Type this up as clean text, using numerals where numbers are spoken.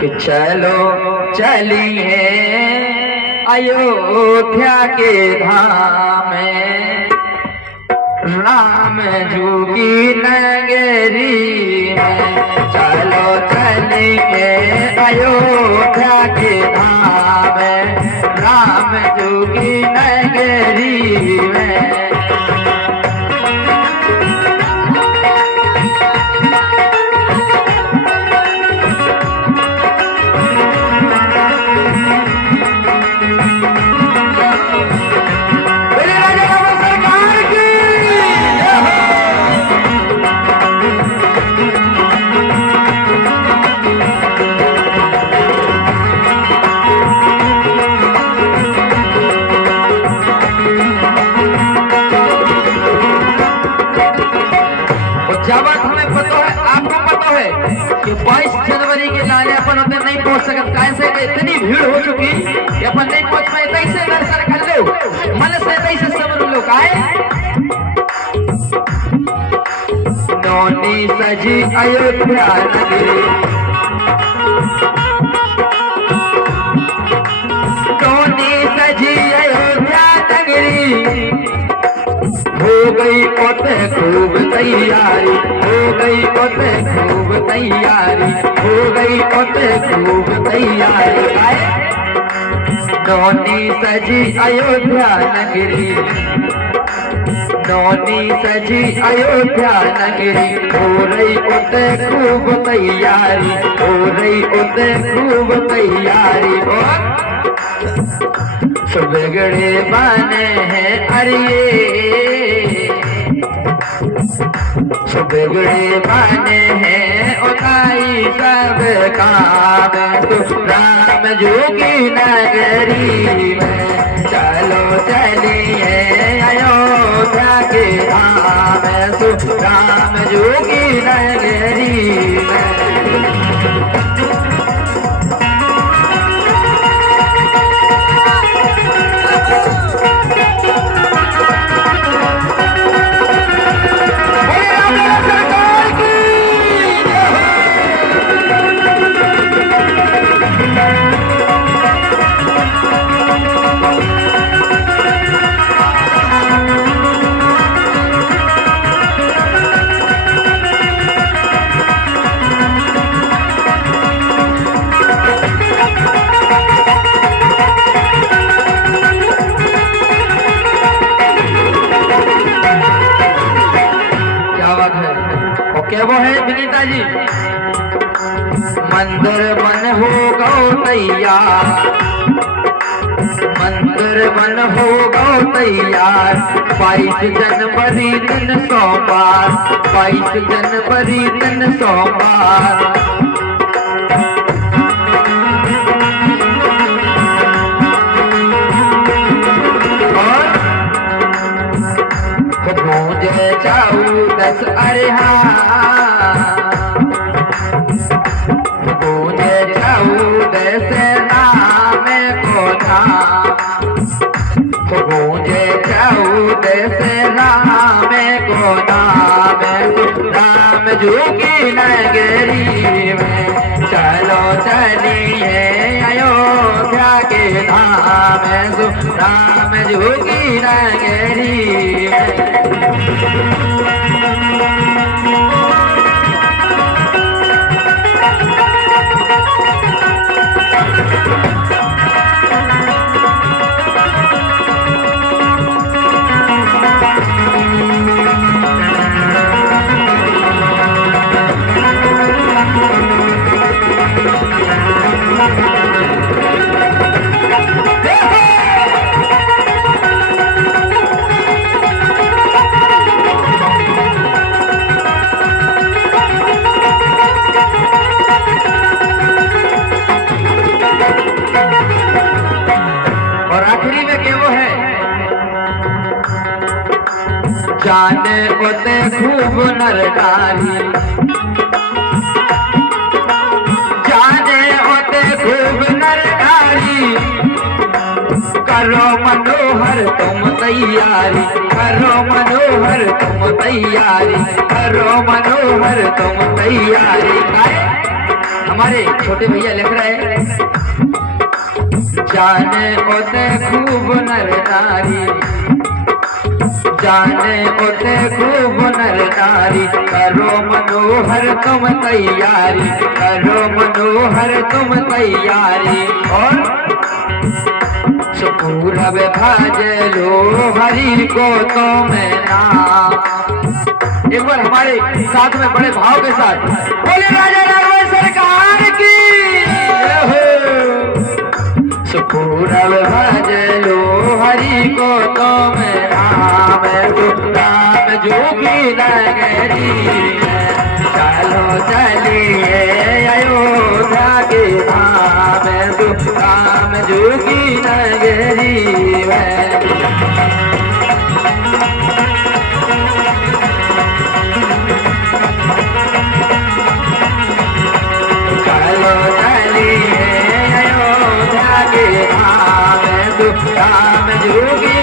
कि चलो चलिए अयोध्या के धाम में, राम जू की नगरी में। चलो चलिए अयोध्या के धाम में, राम जू की नगरी में। कि 22 जनवरी के लाले अपन उधर नहीं पहुंच सकत, कैसे इतनी भीड़ हो चुकी कि अपन नहीं पहुंच पाए। कैसे दर्शन कर लो मन से, कैसे समझ लो काहे। नौनी सजी अयोध्या नगरी, नौनी सजी अयोध्या नगरी। हो गई ओते खूब तैयारी, हो गई ओते खूब तैयारी, हो गई ओते खूब तैयारी। नौनी सजी अयोध्या नगरी, नौनी सजी अयोध्या नगरी। हो रही ओते खूब तैयारी, हो रही ओते खूब तैयारी। बिगड़े बने हैं अरिये, बिगड़े बने हैं उताई सब काम। तो राम जोगी नगरी में, चलो चलिए अयोध्या के धाम। तो राम जोगी नगरी में। क्या वो है विनीता जी। मंदिर बन हो गो तैयार, मंदिर बन हो गो तैयार। 22 जनवरी दिन सोमवार, 22 जनवरी दिन सोमवार। गूंजे चाऊ दस अरे गूंजे चाऊ दस नाम को नाम, गूंजे चाऊ दस नाम को नाम। राम जोगी नगरी में, चलो चलिए अयोध्या के धाम। राम जोगी नगरी में। जाने ओते खूब नर नारी, जाने ओते खूब नर नारी। करो मनोहर तुम तैयारी, करो मनोहर तुम तैयारी, करो मनोहर तुम तैयारी। हमारे छोटे भैया लिख रहे हैं, जाने ओते खूब नर नारी, जाने ओते खूब नर नारी, करो मनोहर तुम तैयारी, करो मनोहर तुम तैयारी। और पूरब भजलो हरि को तो मैं नाम। एक बार हमारे साथ में बड़े भाव के साथ बोले राजा राघव सरकार की। पूरब भजलो हरि को तो मैं नाम, राम जोगी नगरी चलो चलिए अयोध्या के धाम, राम जोगी नगरी में। चलो चलिए अयोध्या के धाम, राम जोगी